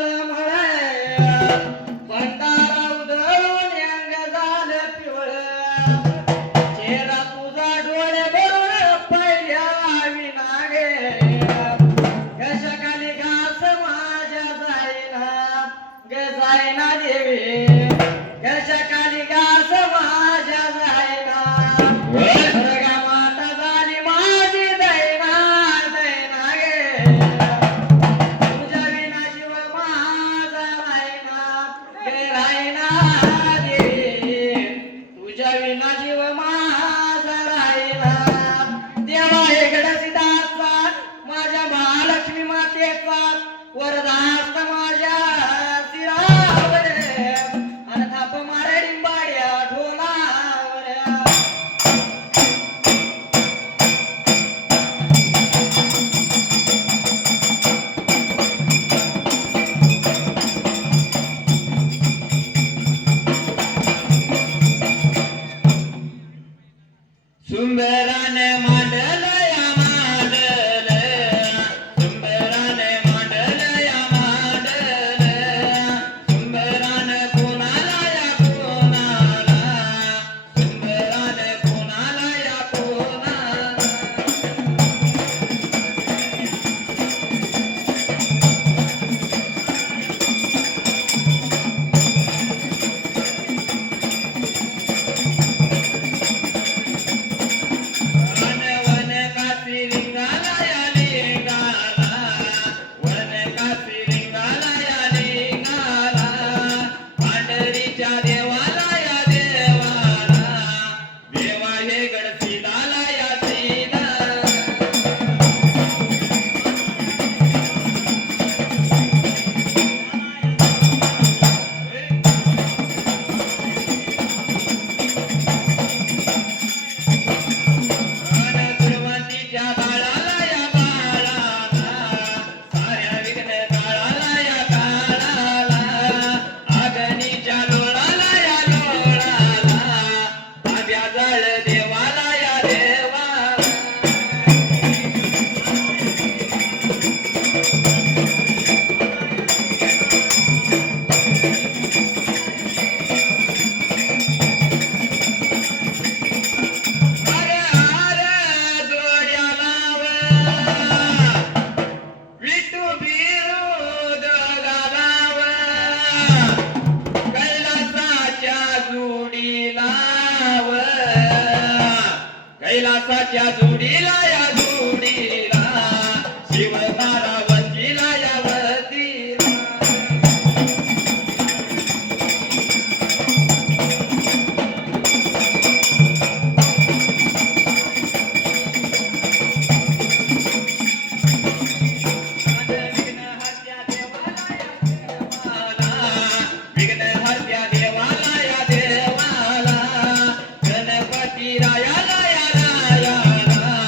तळमळ भंडारा उधळून अंग झालं पिवळं चेहरा तुझा डोळे भरून पहिल्या विना गे कशाखाली घास माझ्या जाईना ग जाईना देवी कशाखाली घास माझ्या जाईना दुर्गा माता झाली माझी दैना दैना गे तुझ्या विना जीव माझा राहिना गे राहिना देवी तुझ्या विना जीव माझा राहिना देवा हेगडा सिद्धाचा माझ्या महालक्ष्मी मातेचा वरदास्त माझ्या शिरावर आणि थाप मारे डिंबाड्या ढोलावर सुंदराने मांडल या मांडल सुंदराने मांडल या मांडल सुंदराने कोणाला या कोणाला सुंदराने कोणाला या कोणाला वन वन काशी लिंगाला या लिंगाला वन काशी लिंगाला या लिंगाला पांढरीच्या देवाला या देवाला देवा हे गडसीदाला या सीदा सुरवंतीच्या बाळाला या बाळाला साऱ्या विघ्न काळाला या काळाला अग्नीच्या लोळाला या लोळाला आब्या जळ देवाला या देवाला अरे अरे जोड्या लाव विठू बिरुद गालाव कैलासाच्या जोडीला कैलासाच्या जोडीला या जोडीला शिव तारावतीला या वतीला विघ्न हत्या देवाला या देवाला गणपती रायाला या रायाला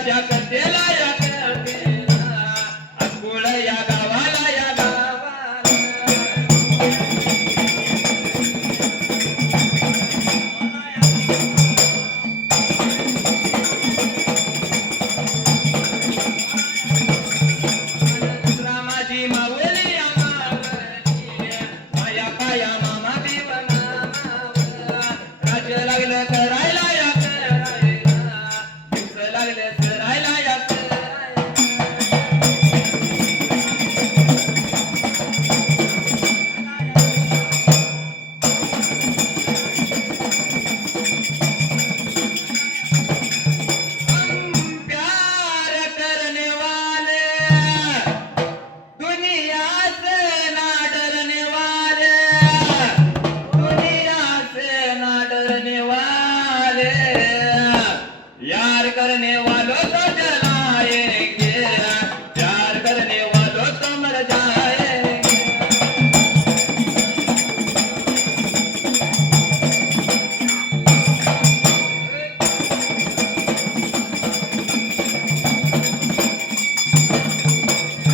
देवाच्या कथेला या कथेला अकुळ या गावाला या गावाला रामाची माऊली या मावली माया पाया मामा देव मामा राज्य लागलं करायला या करायला दिवस लागले करायला या करायला हम प्यार करने वाले दुनिया से ना डरने वाले दुनिया से ना डरने वाले यार करने वालों तो जलाएंगे प्यार करने वालों तो मर जाएंगे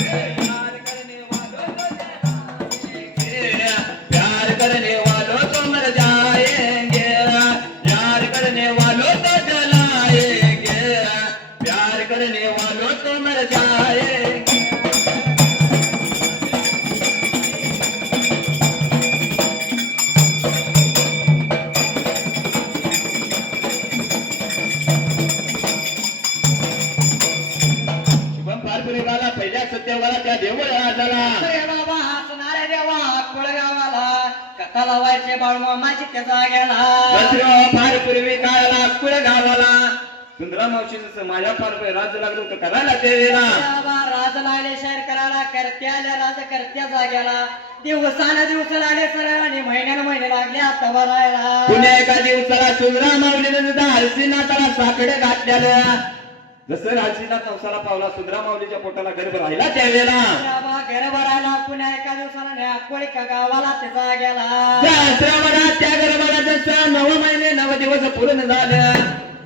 प्यार करने वालों को जलाएंगे प्यार करने वालों को मर जाएंगे प्यार करने वालों को जलाएंगे प्यार करने वालों को मर जाएंगे शुभम फारपुरीवाला पहिल्या सत्यावाला त्या देवळा झाला अरे बाबा हसणारे देवा कुळगावाला कथा लावायचे बाळमामाची त्याचा गेला दसऱ्या फार पूर्वी काळाला कुळ गावाला सुंदरा मावशीचं माझ्या फार राज्य लागलं होतं करायला ते वेळेला बाबा राज लागले शहर करायला करत्याला राज करत्या जाग्याला दिवसाला दिवस लागले सरळ आणि महिन्याला महिने लागले आता भरायला पुण्या एका दिवसाला सुंदरा माऊलीनं सुद्धा हलसीनाथाला साकडे घातल्याला जसं हलसीनाथ नवसाला पावला सुंदरा माऊलीच्या पोटाला गर्भ राहिला त्यावेळेला बाबा घर भरायला पुण्या एका दिवसाला अकोळी गावाला त्याचा गेला श्रावणात त्या गर्भाला जसं 9 महिने 9 दिवस पूर्ण झालं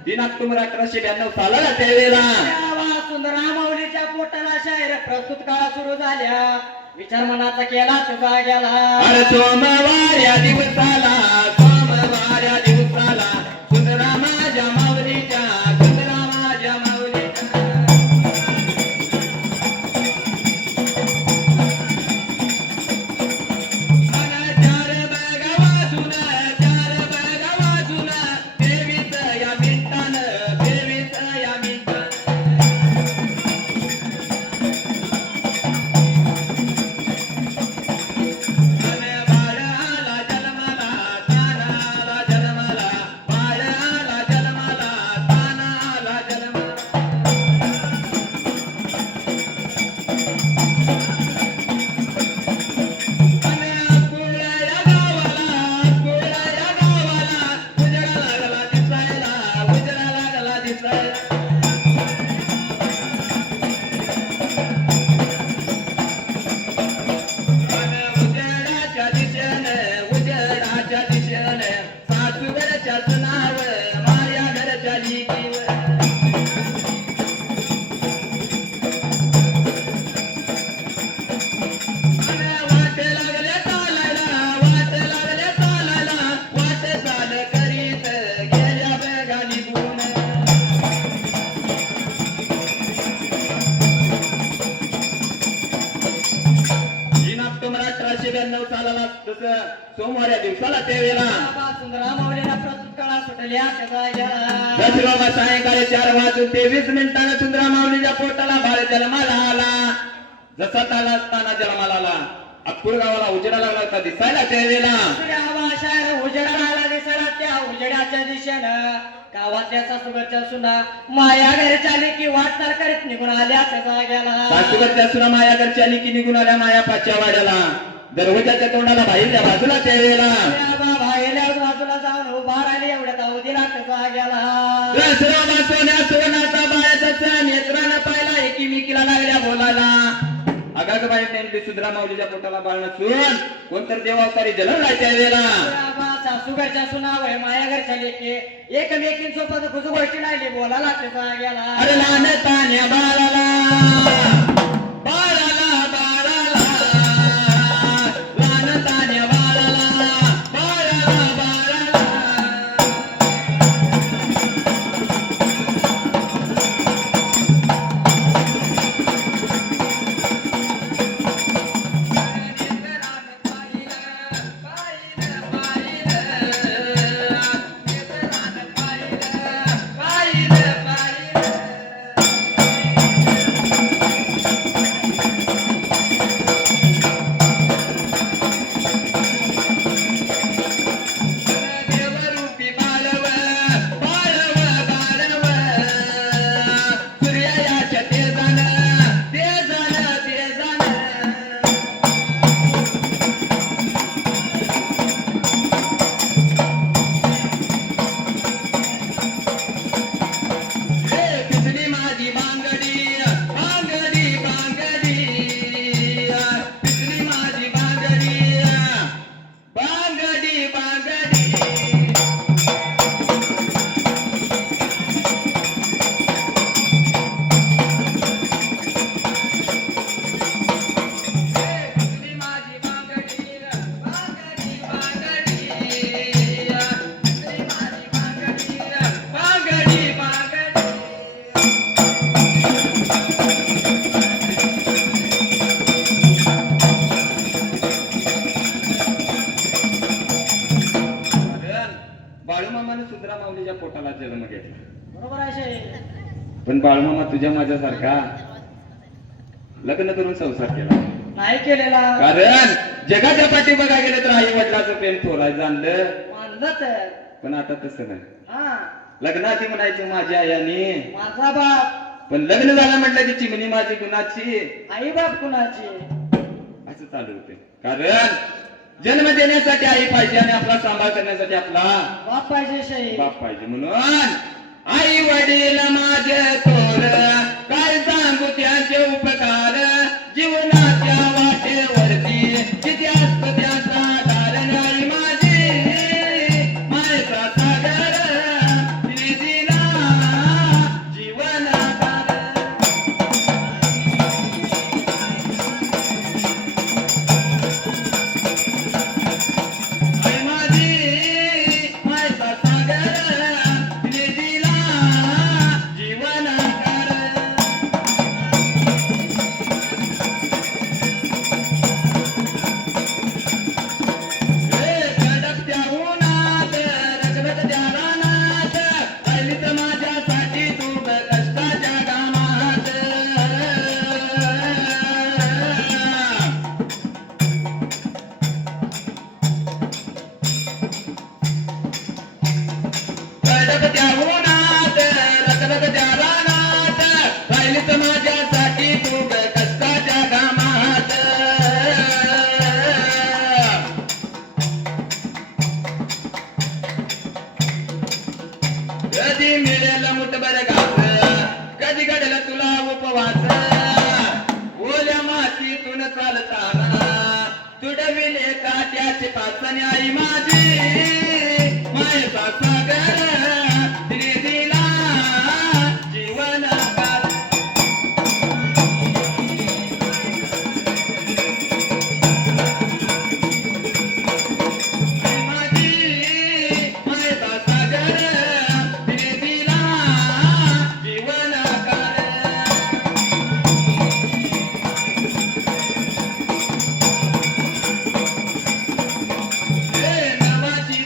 3 ऑक्टोबर 1892 सालाला त्यावेळेला बाबा सुंदरा माऊलीच्या पोटाला शायर प्रस्तुत काळ सुरू झाल्या विचार मनाचा केला त्याचा गेला अरे सोमवार या दिवसाला सोमवार या दिवसाला सुंदरा माझ्या माऊलीच्या सुंदरा माझ्या माऊलीच्या चार बॅगा वाजून देवीच या मिनिटानं देवीच या मिनिटानं अरे बाळाला जन्माला तानाला जन्माला बाळाला जन्माला तानाला जन्माला अरे कुळ्या गावाला उजेडा लागला दिसायला उजेडाच्या दिशेने सासूगरच्याच नाव माया घरच्या लिखीवर वाट लागले चालायला वाट चाल करीत गेल्या बेगा निघून 3 ऑक्टोबर 1892 सालाला जसं सोमवार या दिवसाला त्यावेळेला बाबा सुंदरा माऊलीला प्रस्तुत काळा सुटल्या त्याचा गेला दसऱ्या सायंकाळी 4:23 सुंदरा माऊलीच्या पोटाला बाळ जन्माला आला जसा त्याला असताना जन्माला आला अक्कूळ गावाला उजेडा लागला होता दिसायला त्यावेळेला बाबा शायर उजेडा लागला दिसायला त्या उजेडाच्या दिशेनं गावातल्या सासूगरच्या सुना माया घरी चाली की वाटचाल करीत निघून आल्या त्याचा गेला सासूगरच्या सुना माया घरच्या आली की निघून आल्या माया पाचच्या वाड्याला दरवाजाच्या तोंडाला बाहेरच्या बाजूला त्यावेळेला बाहेरल्या बाजूला जाऊन उभा राहिली एवढ्या दाऊदीला त्याचा गेला दसरा सोन्या सुवर्णाचा बाळाचा नेत्रानं पाहिला एकीमेकीला लागल्या बोलायला अगा जगबाई नेमली सुधरा माऊलीच्या पोटाला बाळ नसून कोणतर देवावतारी जन्मलाय त्यावेळेला बाबा सासू घरच्या सुना वय माया घरच्या लेके एकमेकींसोबत खुजू गोष्टी नाही बोलायला त्याचा गेला अरे लहान तान्या बाळाला बाळाला बाळाला लहान तान्या बाळाला बाळाला बाळाला देवरूपी बाळव बाळव बाळव सूर्याच्या तेजान तेजान तेजान पिसली माझी बांगडी बांगडी बांगडी पिसली माझी बांगडी बांगडी बांगडी पिसली माझी बांगडी बांगडी बांगडी पिसली माझी बांगडी बांगडी बांगडी बाळूमामाने सुंदरा माऊलीच्या पोटाला जन्म घेतला बरोबर आहे शे. पण बाळूमामा तुझ्या माझ्यासारखा लग्न करून संसार केला नाही केलेला कारण जगाच्या पाठी बघा गेलं तर आई वडिलाचं प्रेम थोराय जाणलं मानलं तर पण आता तसं नाही हा लग्नाची म्हणायची माझी आई आणि माझा बाप पण लग्न झालं म्हटलं की चिमणी माझी कुणाची आई बाप कुणाची असं चालू होते कारण जन्म देण्यासाठी आई पाहिजे आणि आपला सांभाळ करण्यासाठी आपला बाप पाहिजे शे. बाप पाहिजे म्हणून आई वडील माझे थोर काय सांगू त्याचे उपकार जीवनाच्या वाटेवरती किती असत त्याचा कारण आई माझी मायचा सागर तिने दिला जीवनाकार आई माझी मायचा सागर तिने दिला जीवनाकार कडकत्या उन्हात रखरखत्या रानात राहिलीच माझ्यासाठी तू कष्टाच्या कामात कडकत्या उन्हात रखरखत्या रानात राहिलीच माझ्यासाठी तू कष्टाच्या कामात कधी मिळेल मुठभर घास कधी घडेल तुला उपवास ओल्या मातीतून चालताना तुडविले काट्याचे पाचने आई माझी मायचा सागर तिने दिला जीवनाकार आई माझी मायचा सागर तिने दिला जीवनाकार नवाची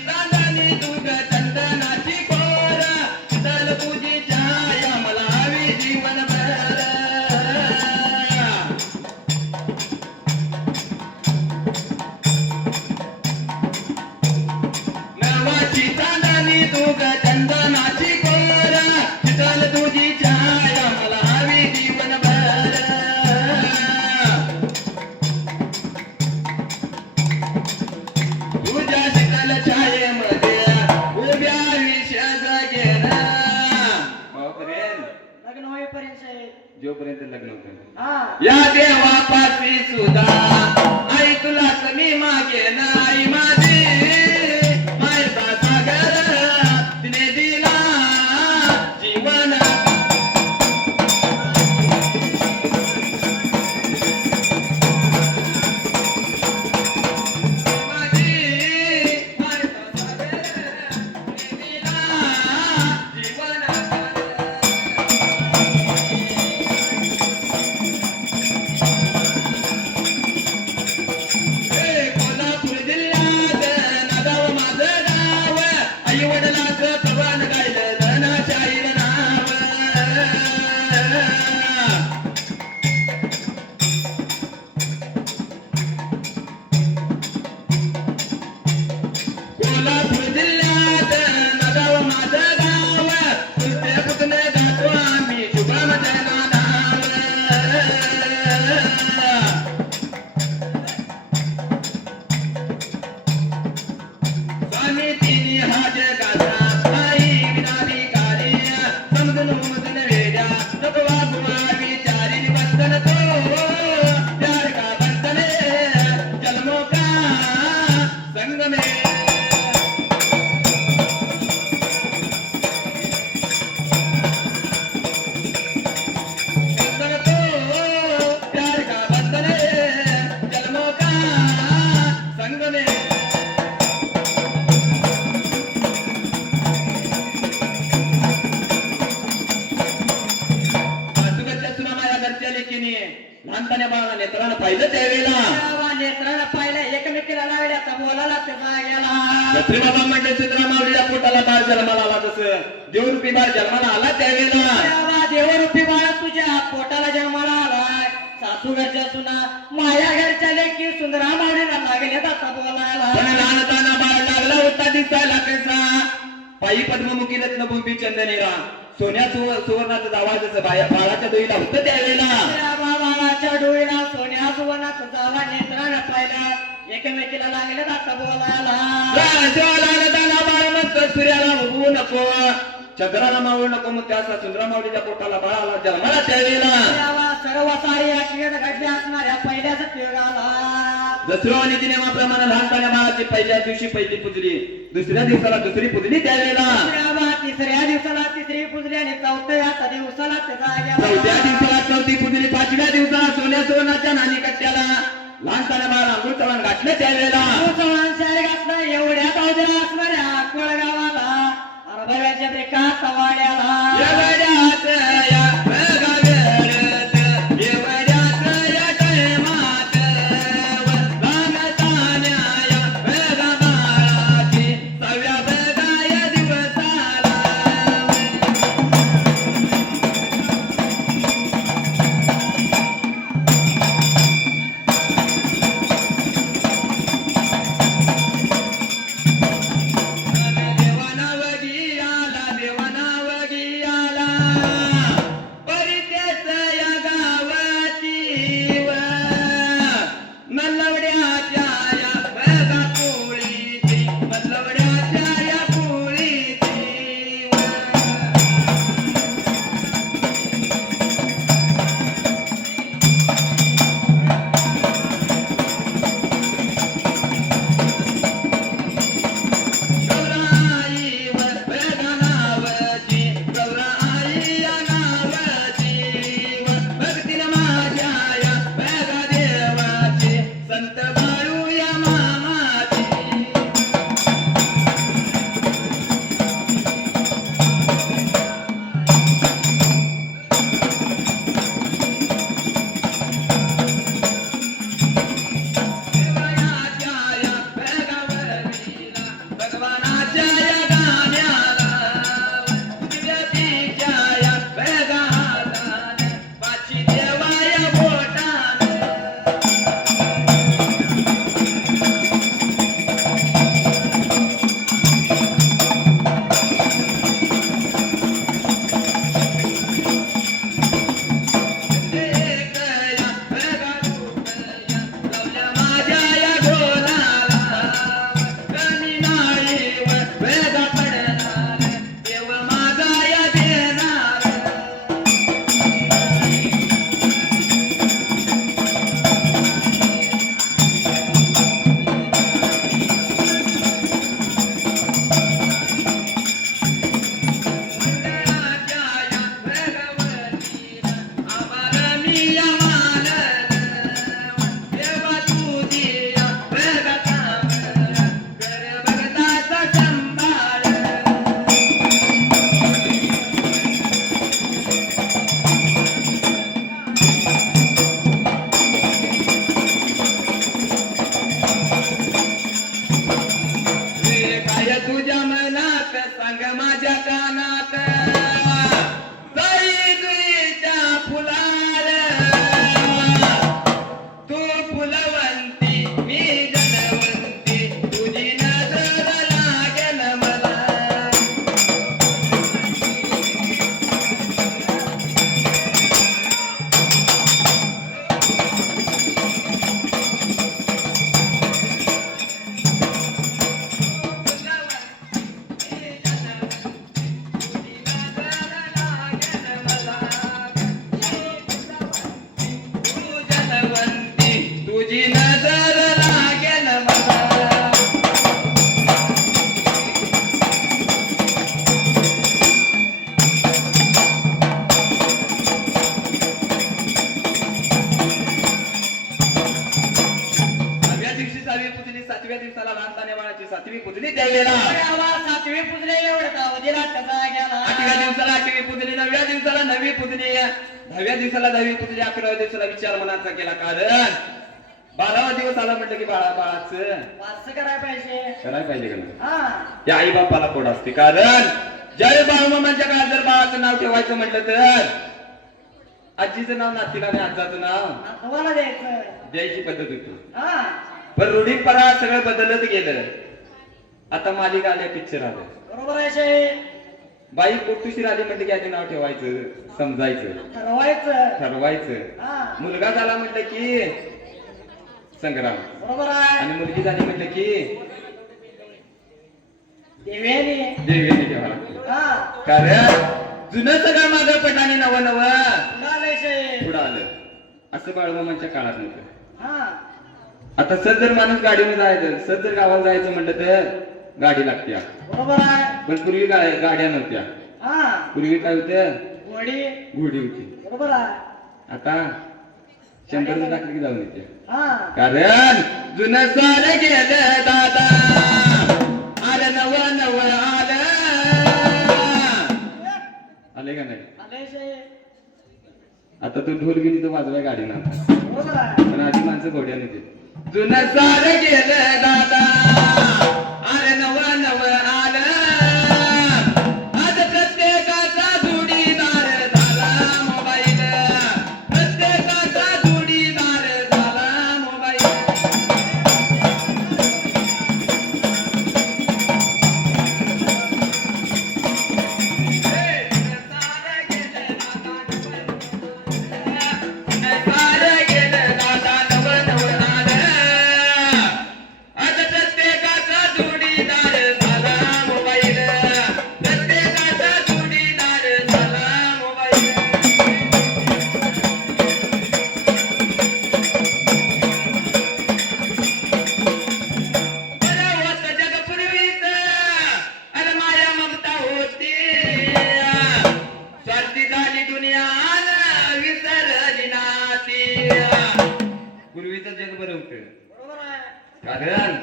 जोपर्यंत लग्न होतं हा या देवापाशी सुद्धा आई तुलाच मी मागेन आई माझी मायचा सागर तिने दिला जीवन माझी मायचा सागर तिने दिला जीवन कोल्हापूर जिल्ह्यात नागाव माझं गाव आई वडिलाचं प्रवान गायलं धनाशाहीर नाव कोल्हापूर जिल्ह्यात नागाव माझं गाव तुझे पुतणे गातो आम्ही शुभम जयना नाव स्वामी तिन्ही हा जगाचा आई विनाधिकारी समजून उमजून वेड्या नको वागवा विचारी बंधन तो प्यार का बंधन जन्मों का संग में बंधन तो प्यार का बंधन जन्मों का संग में आजूबाजूच्या सुनामाया घरच्या लेकीने लहानपणा बाळाला नेत्रानं पाहिलं त्यावेळेला तेव्हा नेत्रानं पाहिलं एकमेकीला लागल्याचा बोलायला त्याचा गेला छत्री बाबा म्हणजे सिद्धराम माऊलीच्या पोटाला बाळ जन्माला आला तसं देवरूपी बाळ जन्माला आला त्यावेळेला तेव्हा देवरूपी बाळा तुझ्या पोटाला जन्माला आलाय सासू घरच्या सुना माया घरच्या लेकी सुंदरा माऊलीला लागले त्याचा बोलायला पण लहानताना बाळ लागला होता दिसायला कसा पायी पद्ममुखी रत्नभूमी चंदनेरा सोन्या सुवर्णाचं जावाचं बाळाच्या दोईला होतं त्यावेळेला तेव्हा बाळाच्या डोळीला सोन्या सुवर्णाचा जावा नेत्रानं पाहिलं एकमेकीला लागले त्याचा बोलायला लहानताना बाळ म्हणतो सूर्याला उगवू नको चंद्राला मावळू नको मग त्याचा सुंदरा माऊलीच्या पोटाला बाळाला जन्माला त्यावेळेला तेव्हा सर्व सारी आठवण घडली असणाऱ्या पहिल्याच युगाला दसऱ्या नीतीनेमाप्रमाणे लहानपणा बाळाची पहिल्या दिवशी पहिली पुजली दुसऱ्या दिवसाला दुसरी पुजली त्यावेळेला तिसऱ्या दिवसाला तिसरी पुजली आणि चौथ्या दिवसाला त्याचा चौथ्या गेला दिवसाला चौथी पुजली पाचव्या दिवसाला सोन्या सुवर्णाच्या नाणी कट्ट्याला लहानपणा बाळ आंघोळ चव्हाण घातलं त्यावेळेला घातलं एवढ्या तावद्या असणाऱ्या कोळगावाला अरबव्याच्या ब्रेकात वाड्याला या वाड्यात या गागरत, या वाड्यात या टायमात, लहानतान्या या बाळाची सहाव्या या दिवसाला देवानावगी आला परितेच या गावाची व नलवड्याच्या या बगा पोळीची नलवड्याच्या या पोळीची व गौराई व नावाची गौराई 8वी पुजली त्यावेळेला. गावा 7वी पुजले एवढं अवधीला कसा गेला 8व्या दिवसाला 8वी पुजली, 9व्या दिवसाला 9वी पुजली, 10व्या दिवसाला 10वी पुजली, 11व्या दिवसाला विचार मनाचा केला. कारण 12वा दिवस आला म्हटलं की बाळाचं असं करायला पाहिजे करायला पाहिजे का नाही? हा त्या आई बापाला कोड असते. कारण ज्यावेळी बाळूमामांच्या काळात जर बाळाचं नाव ठेवायचं म्हटलं तर आजीचं नाव नातीला आणि आजाचं नाव नातवाला द्यायचं द्यायची पद्धत होती. हा पण रूढीपरा सगळं बदलत गेलं. आता मालिका आल्या, पिक्चर आलं. बरोबर आहे शेठ. बाई पोटुशीर आली म्हटलं की आधी नाव ठेवायचं, समजायचं, ठरवायचं ठरवायचं. हा मुलगा झाला म्हटलं की संग्राम, बरोबर आहे आणि मुलगी झाली म्हटलं की देवेनी देवीने ठेवा लागतं. हा कारण जुनं सगळं मागं पटाने नवं झालंय शेठ. पुढं आलं. असं बाळूमामांच्या काळात नव्हतं. हा आता सर जर माणूस गाडीने जायचं, सर जर गावाला जायचं म्हटलं तर गाडी लागत्या. बरोबर आहे पण पूर्वी गाड्या नव्हत्या. हा पूर्वी काय होतं? वडी घोडी होती. बरोबर आहे आता 100 टाकली की जाऊन येते. हा कारण जुनं सारं गेलं दादा, अरे नवं नवं आलं. आले का नाही? आलंय शेठ. आता तो ढोल बिनी तो वाजवाय गाडी ना, बरोबर आहे पण आधी माणसं घोड्याने येते. जुनं सारं गेलं दादा, अरे नवं नवं आलं. आज प्रत्येकाचा जोडीदार झाला मोबाईल, प्रत्येकाचा जोडीदार झाला मोबाईल. सारं गेलं दादा, नवं नवं आलं. आज प्रत्येकाचा जोडीदार झाला मोबाईल, प्रत्येकाचा जोडीदार झाला मोबाईल. बरं होतं जग पूर्वीच, अरे माया ममता होती. स्वार्थी झाली दुनिया, विसरली नाती. पूर्वीचं जग बरं होतं. बरोबर आहे कारण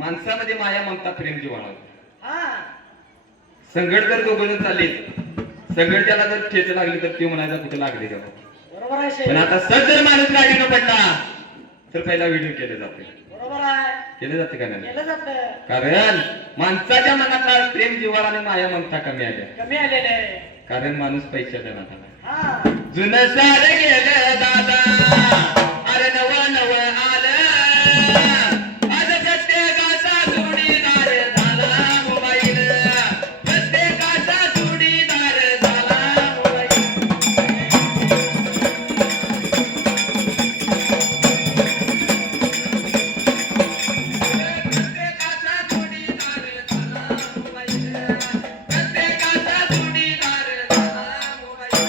माणसामध्ये माया ममता प्रेम जिव्हाळा होता. हा संकट जर दोघं जण चालले, संकट त्याला जर ठेच लागली तर ते म्हणायचा कुठे लागले का. बरोबर आहे पण शेठ. आता सर जर माणूस गाडीनं पडला तर पहिला व्हिडिओ केले जाते. बरोबर आहे केले जाते का नाही? केलं जातं कारण माणसाच्या मनातला प्रेम जिव्हाळा आणि माया ममता कमी आल्या. कमी आलेलं आहे कारण माणूस पैशाच्या नादाला. हा जुनं सारं गेलं दादा, अरे नवं नवं आलं. आज प्रत्येकाचा जोडीदार झाला मोबाईल, प्रत्येकाचा जोडीदार झाला मोबाईल. प्रत्येकाचा जोडीदार झाला मोबाईल, प्रत्येकाचा जोडीदार झाला मोबाईल.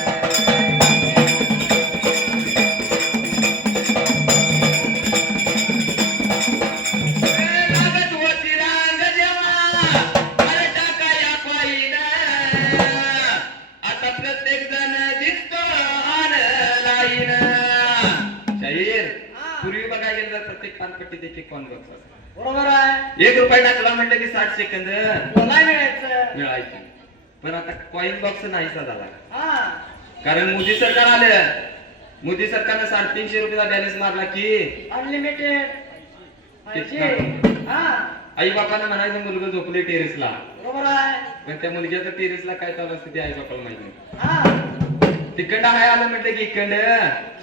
लागत होती रांग जेव्हा, अरे टाकाया पायीनं. आता प्रत्येक जण दिसतो ऑनलाईन. शाहीर, पूर्वी बघायला गेलं तर प्रत्येक पानपट्टीत एक कॉइन बॉक्स असायचा. बरोबर आहे 1 रुपया टाकला म्हटलं की 60 सेकंद बोलाय मिळायचं मिळायचे. पण आता कॉइन बॉक्स नाहीसा झाला. हा कारण मोदी सरकार आलं. मोदी सरकारनं 350 रुपयाचा बॅलन्स मारला की अनलिमिटेड हा आई बापानं म्हणायचं मुलगा झोपले टेरेसला. बरोबर आहे पण त्या मुलग्याचं टेरेसला काय चालू असतं ते आई बापाला माहिती नाही. हा तिकंड हाय आलं म्हटलं की इकंड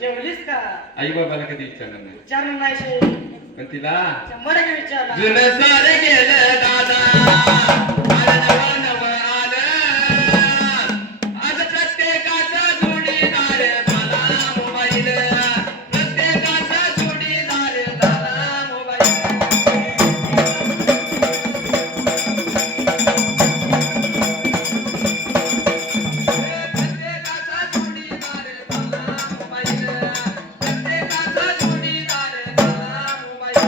जेवलीस का आई बाबाला कधी विचारणार नाही. विचारलं नाही शेठ. पण तिला 100% विचारला जुनं सारं गेलं दादा, अरे नवं नवं आलं. आज प्रत्येकाचा जोडीदार झाला मोबाईल, प्रत्येकाचा जोडीदार झाला मोबाईल. प्रत्येकाचा जोडीदार झाला मोबाईल, प्रत्येकाचा जोडीदार झाला मोबाईल.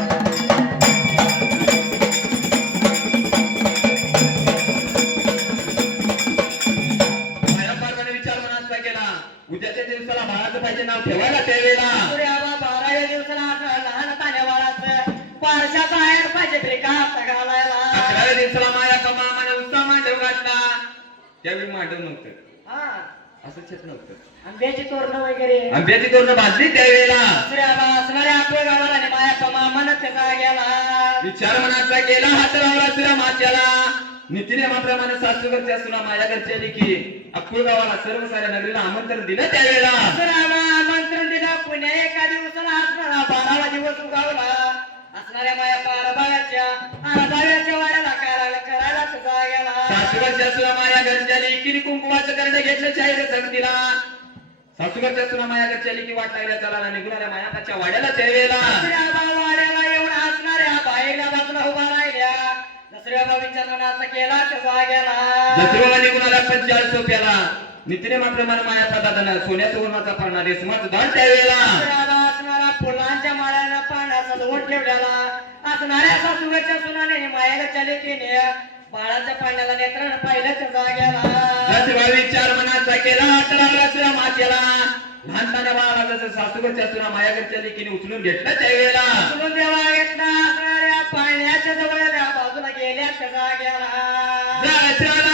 विचार मनात केला, उद्याच्या दिवसाला बाळाचं पाहिजे नाव ठेवायला त्यावेळेला सूर्याबा 12व्या दिवसाला असं लहान ताण्या बाळाचं पारशाचा आहे पाहिजे तरी का हात घालायला त्यावेळी मांडव नव्हतं, हा असं छत नव्हतं. आंब्याची तोरणं वगैरे आंब्याची तोरणं बांधली त्यावेळेला. असणाऱ्या आपल्या गावाला आणि माया मामानं त्याचा गेला. विचार मनाचा केला हात लावला तुला मात्याला. नीतिनियमाप्रमाणे सासूघरच्या सुना माया घरच्या लेखी अक्कूळ गावाला सर्व साऱ्या नगरीला आमंत्रण दिलं त्यावेळेला. आमंत्रण दिलं. पुण्या एका दिवसाला असणारा 12वा दिवस उगावला. असणाऱ्या माया आराबाव्याच्या वाड्याला करायला त्याचा गेला. सासूघरच्या सुना माया घरच्या लेकीने कुंकुमाचं करणे घेतलं शाहीर संगतीला. सासूघरच्या सुना माया घरच्या लेकी वाट लागल्या चला निघणाऱ्या मायापाच्या वाड्याला त्यावेळेला. वाड्याला येऊन असणाऱ्या बाहेरल्या बाजूला उभा राहिल्या. दसऱ्या विचार मनाचा केला त्याचा गेला. दसऱ्याला निघून आला 45 सोप्याला. नित्यनेमाप्रमाणे माया पदार्थानं सोन्या सुवर्णाचा पाळणा रेशमाचं दान त्यावेळेला. असणारा फुलांच्या माळ्यानं पाण्याचा दोन ठेवलेला. असणाऱ्या सासूघरच्या सुनाने मायाघरच्या लेकीने बाळाच्या पाण्याला नेत्रानं पाहिलं त्याचा गेला. दसरा विचार मनाचा केला हात लावला तुला मात्याला. लहानपणा बाळाला जसं सासूघरच्या सुना माया घरच्या लेकीने उचलून घेतलं त्यावेळेला. उचलून देवा घेतला. असणाऱ्या पाण्याच्या जवळल्या बाजूला गेल्या त्याचा गेला.